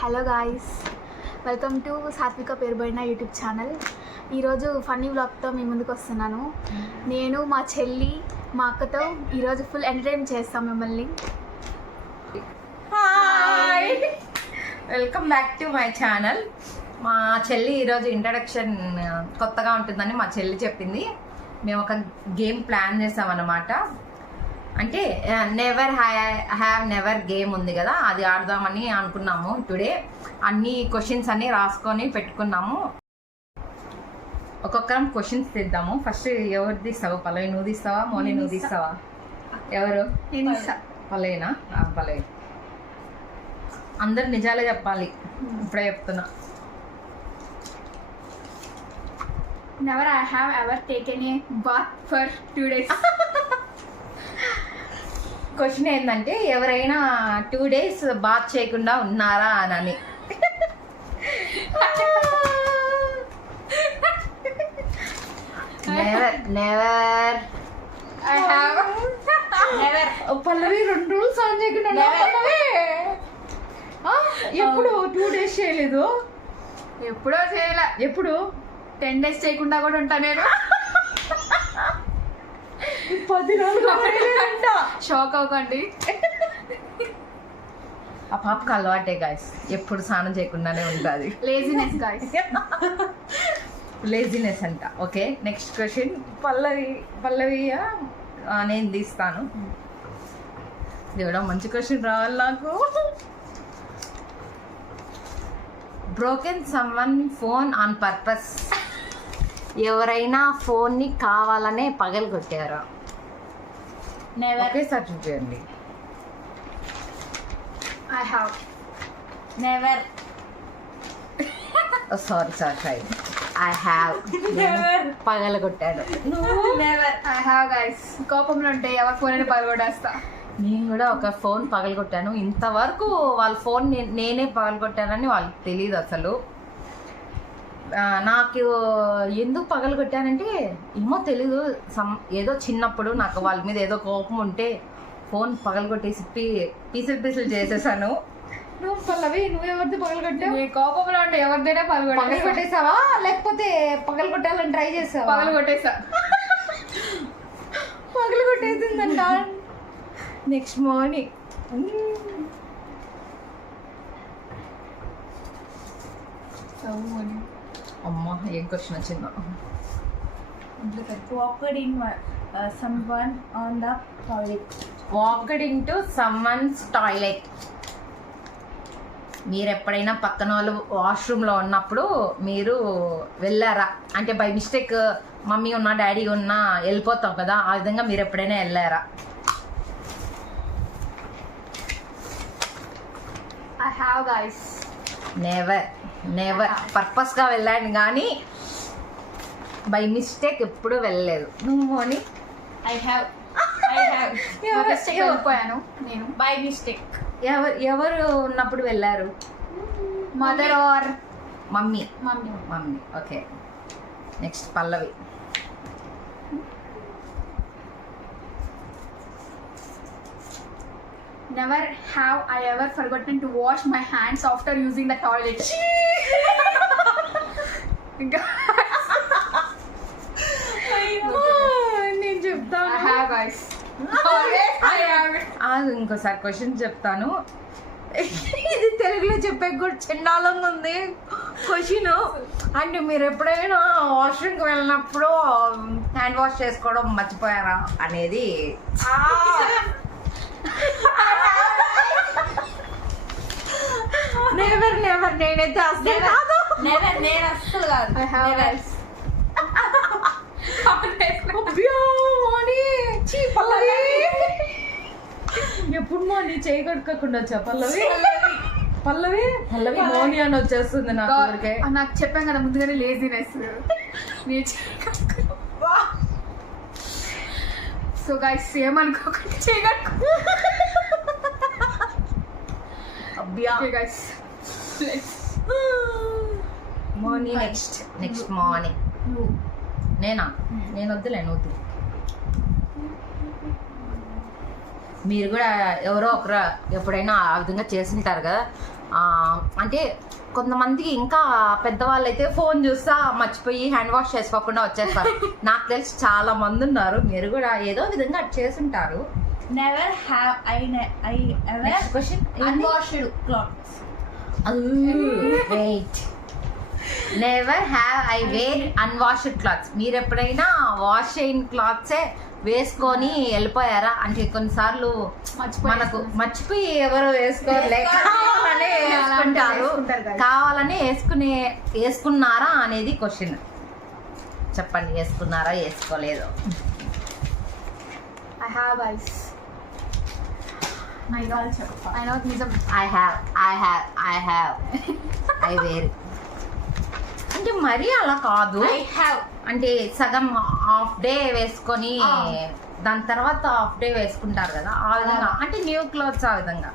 Hello guys, welcome to సాత్విక పేరుబడిన YouTube channel. ఈరోజు funny వ్లాగ్తో మీ ముందుకు వస్తున్నాను. నేను మా చెల్లి మా అక్కతో ఈరోజు ఫుల్ ఎంటర్టైన్ చేస్తాం మిమ్మల్ని. Hi, welcome back to my channel. మా చెల్లి ఈరోజు ఇంట్రడక్షన్ కొత్తగా ఉంటుందని మా చెల్లి చెప్పింది. మేము ఒక గేమ్ ప్లాన్ చేసామన్నమాట. అంటే నెవర్ హ్యావ్ నెవర్ గేమ్ ఉంది కదా, అది ఆడదామని అనుకున్నాము. టుడే అన్ని క్వశ్చన్స్ అన్ని రాసుకొని పెట్టుకున్నాము. ఒక్కొక్కరం క్వశ్చన్స్ తీద్దాము. ఫస్ట్ ఎవరు తీస్తావు? పల్లవి నువ్వు తీస్తావా? మోని నువ్వు తీస్తావా? ఎవరు? పల్లవినా? పల్లవి. అందరు నిజాలే చెప్పాలి, ఇప్పుడే చెప్తున్నా. Never I have ever taken a bath for 2 days. Question ఏంటంటే, ఎవరైనా 2 days బాత్ చేయకుండా ఉన్నారా అని. Never I have never. Pallavi 2 రోజులు స్నానం చేయకుండా ఎప్పుడు 2 days చేయలేదు? ఎప్పుడో చేయలే. ఎప్పుడు? 10 days చేయకుండా కూడా ఉంటా నేను. 10 రోజులు అంట. షాక్ అవ్వకండి. ఆ పాపకు అలవాటే గాయస్, ఎప్పుడు స్నానం చేయకుండానే ఉంటుంది. Laziness guys. లేజినెస్ అంట. Okay, next question. పల్లవి నేను తీస్తాను. దేవుడా, మంచి క్వశ్చన్ రావాలి నాకు. Broken someone phone on purpose. ఎవరైనా ఫోన్ని కావాలనే పగలు కొట్టారా? ఒకేసారి చూపించండి. I have never. Sorry I have. పగలు కొట్టాడు. నెవర్. I have guys. కోపంలో ఉంటే ఎవరి ఫోన్ అయినా పగలగొట్టేస్తా. నేను కూడా ఒక ఫోన్ పగలగొట్టాను. ఇంతవరకు వాళ్ళ ఫోన్ నేనే పగలగొట్టానని వాళ్ళకి తెలియదు అసలు. నాకు ఎందుకు పగలగొట్టానంటే ఏమో తెలీదు. ఏదో చిన్నప్పుడు నాకు వాళ్ళ మీద ఏదో కోపం ఉంటే ఫోన్ పగలగొట్టేసి పీసులు చేసేసాను. నువ్వు పల్లవి, నువ్వెవరిది పగలగొట్టావు? కోపంలో ఉంటే ఎవరిదైనా పగలగొట్టేసావా లేకపోతే పగలగొట్టాలని ట్రై చేసావా? పగలగొట్టేసా. పగలగొట్టేసిందంట. నెక్స్ట్ మార్నింగ్ అమ్మా, ఏం క్వశ్చన్ వచ్చిందో. Walked in someone on the toilet. Walked into someone's toilet. మీరు ఎప్పుడైనా పక్కన వాళ్ళు వాష్రూమ్లో ఉన్నప్పుడు మీరు వెళ్ళారా? అంటే బై మిస్టేక్ మమ్మీ ఉన్నా డాడీ ఉన్నా వెళ్ళిపోతాం కదా, ఆ విధంగా మీరు ఎప్పుడైనా వెళ్ళారా? I have guys. నెవర్ పర్పస్గా వెళ్ళాను కానీ బై మిస్టేక్ ఎప్పుడు వెళ్ళలేదు. నువ్వు అని? I have వెళ్ళిపోయాను నేను బై మిస్టేక్. ఎవరు ఉన్నప్పుడు వెళ్ళారు? Mother are mummy. Mummy. Okay, next Pallavi. Never have I ever forgotten to wash my hands after using the toilet. నేను చెప్తాను. I have guys. ఇంకోసారి క్వశ్చన్ చెప్తాను. ఇది తెలుగులో చెప్పే కూడా చిన్నాలంగా ఉంది క్వశ్చన్. అంటే మీరు ఎప్పుడైనా వాష్రూమ్కి వెళ్ళినప్పుడు హ్యాండ్ వాష్ చేసుకోవడం మర్చిపోయారా అనేది. నెవర్ నేనైతే అసలు కాదు. I have guys. ఎప్పుడు మోని చేయి కడుక్కోకుండా వచ్చా? పల్లవి మోని అని వచ్చేస్తుంది నాకు. నాకు చెప్పాను కదా ముందుగానే లేజినెస్. సో గైస్ ఏమనుకోకుండా చేయగలుగు. గైస్ మోని నెక్స్ట్ మార్నింగ్. నేను వద్దులే, నువ్వు. మీరు కూడా ఎవరో ఒకరు ఎప్పుడైనా ఆ విధంగా చేస్తుంటారు కదా, అంటే కొంతమందికి ఇంకా పెద్దవాళ్ళు అయితే ఫోన్ చూస్తా మర్చిపోయి హ్యాండ్ వాష్ చేసుకోకుండా వచ్చేస్తారు. నాకు తెలిసి చాలా మంది ఉన్నారు, మీరు కూడా ఏదో విధంగా అటు చేసుంటారు. Never have I ever Next question. unwashed clothes. Wait. Never have I wear unwashed clothes. మీరు ఎప్పుడైనా వాష్ అయిన క్లాత్సే వేసుకొని వెళ్ళిపోయారా? అంటే కొన్నిసార్లు మనకు మర్చిపోయి ఎవరు వేసుకోలేక కావాలనే వేసుకుంటారు, కావాలని వేసుకున్నారా అనేది క్వశ్చన్. చెప్పండి, వేసుకున్నారా వేసుకోలేదు? I have guys. I know నిజం. I have. I wear. అంటే మరీ అలా కాదు, I have. అంటే సగం హాఫ్ డే వేసుకొని దాని తర్వాత హాఫ్ డే వేసుకుంటారు కదా, ఆ విధంగా. అంటే న్యూ క్లాత్స్ ఆ విధంగా.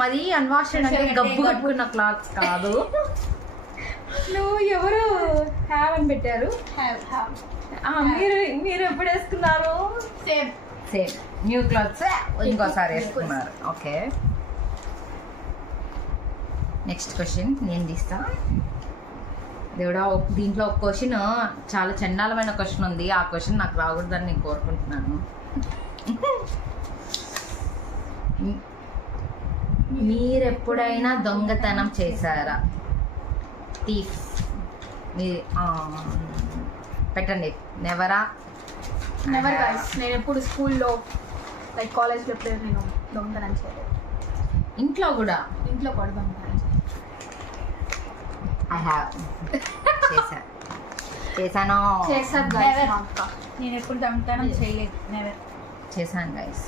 మరి అన్వాషెడ్ అంటే గబ్బు కట్టుకున్న క్లాత్స్ కాదు. నువ్వు ఎవరు హ్యావ్ అని పెట్టారు? Have. మీరు ఎప్పుడు వేసుకున్నారు? Same. సేమ్ న్యూ క్లాత్స్ ఇంకోసారి వేసుకున్నారు. ఓకే, నెక్స్ట్ క్వశ్చన్ నేను తీస్తా. దేవుడా, దీంట్లో ఒక క్వశ్చన్ చాలా చండాలమైన క్వశ్చన్ ఉంది. ఆ క్వశ్చన్ నాకు రాకూడదని నేను కోరుకుంటున్నాను. మీరెప్పుడైనా దొంగతనం చేశారా? థీఫ్ పెట్టండి. నెవరా? Never guys. నేను ఎప్పుడు స్కూల్లో లైక్ కాలేజ్లో ఎప్పుడు నేను దొంగతనం చేయలేదు. ఇంట్లో కూడా? ఇంట్లో కూడా దొంగతనం చేయలేదు. ఐ హ్యావ్ చేశాను గైస్. నేను ఎప్పుడు దొంగతనం చేయలేదు. నెవర్ చేశాను గైస్,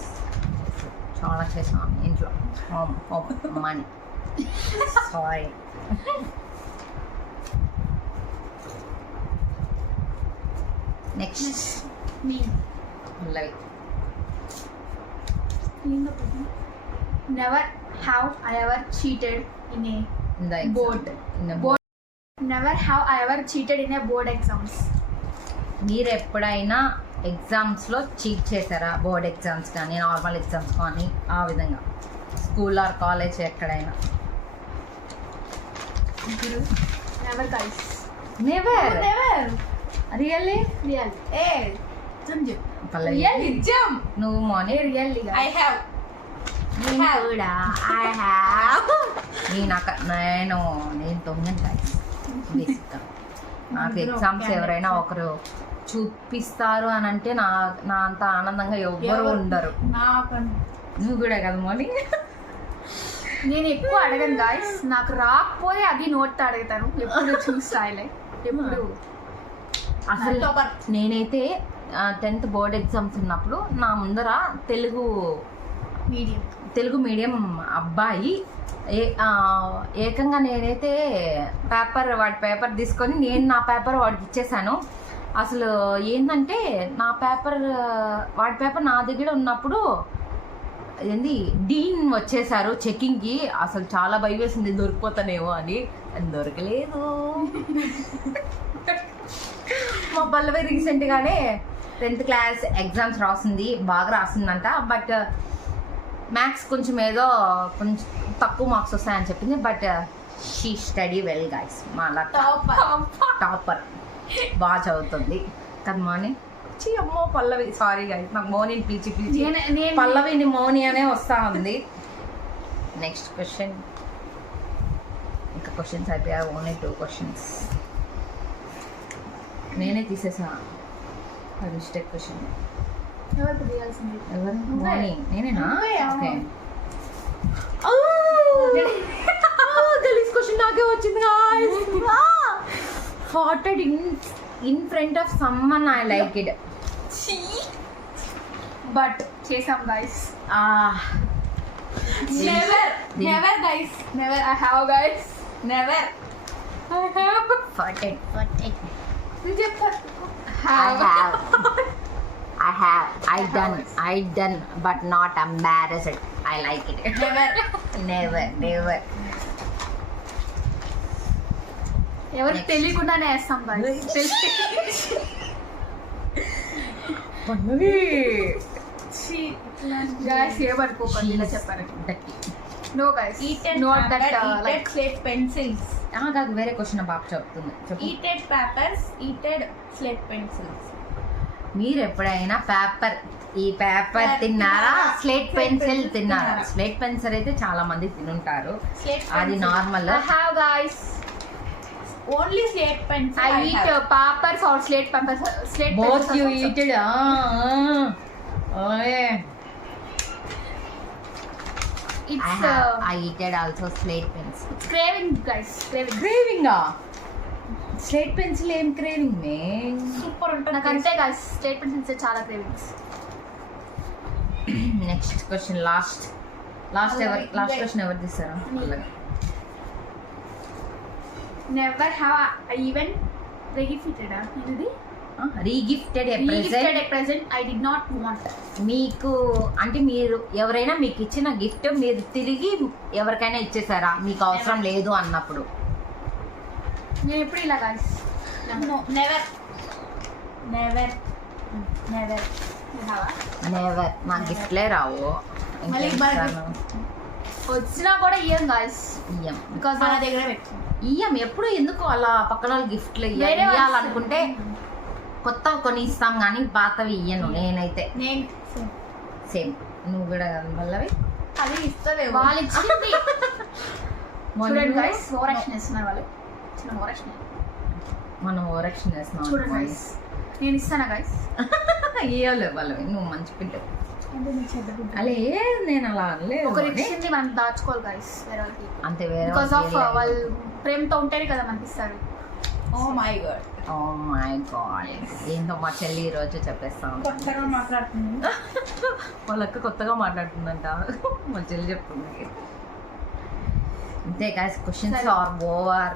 చాలా చేశాను ఇంట్లో. Home money. Sorry. Next like never have I ever cheated in a board. Never have I ever cheated in a board exams. మీరు ఎప్పుడైనా ఎగ్జామ్స్లో చీట్ చేశారా? బోర్డ్ ఎగ్జామ్స్ కానీ నార్మల్ ఎగ్జామ్స్ కానీ ఆ విధంగా, స్కూల్ ఆర్ కాలేజ్ ఎక్కడైనా? Never guys. Never. Really? Real. Pallavi, నిజం. నువ్వు మార్నింగ్ రియల్లీ I have. కూడా ఐ హ్యావ్. నేను దొంగను గైస్. బేసిక్గా నాకు ఎగ్జామ్స్ ఎవరైనా ఒకరు చూపిస్తారు అని అంటే నా అంత ఆనందంగా ఎవ్వరు ఉండరు. నువ్వు కూడా కదా మార్నింగ్. నేను ఎక్కువ అడగను గాయస్, నాకు రాకపోతే అది నోట్తో అడుగుతాను. ఎప్పుడు చూస్తాయిలే ఎప్పుడు. అసలు నేనైతే 10th బోర్డ్ ఎగ్జామ్స్ ఉన్నప్పుడు నా ముందర తెలుగు మీడియం అబ్బాయి ఏకంగా నేనైతే వాడి పేపర్ తీసుకొని నేను నా పేపర్ వాడికి ఇచ్చేసాను. అసలు ఏంటంటే వాడి పేపర్ నా దగ్గర ఉన్నప్పుడు ఏంది డీన్ వచ్చేసారు చెకింగ్కి. అసలు చాలా భయం వేసింది, దొరికిపోతానేమో అని. దొరకలేదు. మా పల్లవి రీసెంట్గానే 10th క్లాస్ ఎగ్జామ్స్ రాసింది, బాగా రాసిందంట. బట్ మ్యాథ్స్ కొంచెం తక్కువ మార్క్స్ వస్తాయని చెప్పింది. But she study well guys. మా టాపర్ బాగా చదువుతుంది కదా మార్నింగ్. అమ్మో పల్లవి, సారీ గైస్, నాకు మోనీని పిలిచి పల్లవిని మోని అనే వస్తా ఉంది. Next question. ఇంకా క్వశ్చన్స్ అయిపోయాయి, ఓన్లీ 2 క్వశ్చన్స్. నేనే తీసేసా మిస్టేక్ క్వశ్చన్. ఎవరు? మోని. నేనేనా? ఓకే. గలీజ్ క్వశ్చన్ నాకే వచ్చింది guys. farted in front of someone I like it. But చేసాం guys. Never guys. Never. I have guys. Never. I have. farted. నువ్వు చెప్పారు. I done but not embarrassed. I like it. Never. ఎవరికి తెలియకుండానే వేస్తాం guys. పల్లవి guys ఏమనుకోకండి, ఇలా చెప్పారు. No guys, Eaten not that paper, eated like slate pencils. కాదు వేరే క్వశ్చన్ బాబు చెప్తుంది చెప్పు. Eated papers, eated slate pencils. మీరు ఎప్పుడైనా ఈ పేపర్ Slate తిన్నారా, తిన్నారా? స్లేట్ Slate పెన్సిల్ pencil తిన్నారా? తిన్నారా? స్లేట్ పెన్సిల్ అయితే చాలా మంది తినుంటారు, Slate అది pencil. Normal. I have guys. Only slate pencil. I eat have. papers or slate papers. Slate both pencils you also. ఈటెడ్. It's I eated also slate pencil. it's craving guys, craving. Craving slate pencil ఏం craving మే? Super ఉంటుంది. నాకు అంతే guys, slate pencils చాలా cravings. Next question last అలాగే. Question ఎవరు తీసారు? అలాగే. Never have I even regifted ఇది రీగిఫ్టెడ్ ఏ regifted present. a present I did not want. మీకు అంటే మీరు ఎవరైనా మీకు ఇచ్చిన గిఫ్ట్ మీరు తిరిగి ఎవరికైనా ఇచ్చేసారా మీకు అవసరం లేదు అన్నప్పుడు? నేను ఎప్పుడు ఇలా guys. No, never. Never. Never. You have a? Never. నా గిఫ్ట్లే రావు. మళ్ళీ వచ్చినా కూడా ఇయ్యం guys ఇయ్యం because మన దగ్గర పెట్టుకో. ఇయ్యం ఎప్పుడు. ఎందుకు అలా పక్కన వాళ్ళు గిఫ్ట్లు వేరే వాళ్ళు ఇయ్యాలనుకుంటే కొత్త కొని ఇస్తాం కానీ పాతవి ఇయ్యను నేనైతే. నేను సేమ్ నువ్వు కూడా వల్లవి అది ఇస్తలేవు. వాళ్ళు ఇచ్చింది చూడండి guys, ఓవరాక్షన్ చేస్తున్నారు వాళ్ళు. చిన్న ఓవరాక్షన్ మనం ఓవరాక్షన్ చేస్తున్నాం. చూడండి guys, నేను ఇస్తానా guys? ఇయ్యలే వాళ్ళవి. నువ్వు మంచి పిల్ల. అంటే నీ చెడ్డ బుద్ధి. అలా నేను అలా అనలేదు. ఒకరు ఇచ్చింది మనం దాచుకోవాలి guys వేరే వాళ్ళకి, అంతే వేరే బికాస్ ఆఫ్ వాళ్ళు ప్రేమతో ఉంటేనే కదా మనకి ఇస్తారు. Oh my god. Oh my god. ఏంటో మా చెల్లి ఈరోజు చెప్పేస్తాం. కొత్తగా మాట్లాడుతుంది. వాళ్ళక్క కొత్తగా మాట్లాడుతుందంట. మా చెల్లి చెప్తుంది. అంతే గాయస్, క్వశ్చన్స్ సరే. Are over.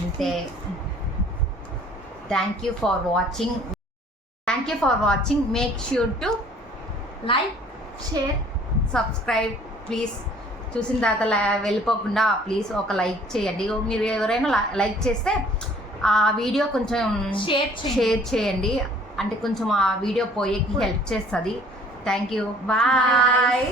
అంతే. Thank you for watching. Make sure to like, share, subscribe please. చూసిన తర్వాత వెళ్ళిపోకుండా ప్లీజ్ ఒక లైక్ చేయండి. మీరు ఎవరైనా లైక్ చేస్తే ఆ వీడియో కొంచెం షేర్ చేయండి. అంటే కొంచెం ఆ వీడియో పోయేకి హెల్ప్ చేస్తుంది. Thank you. బాయ్.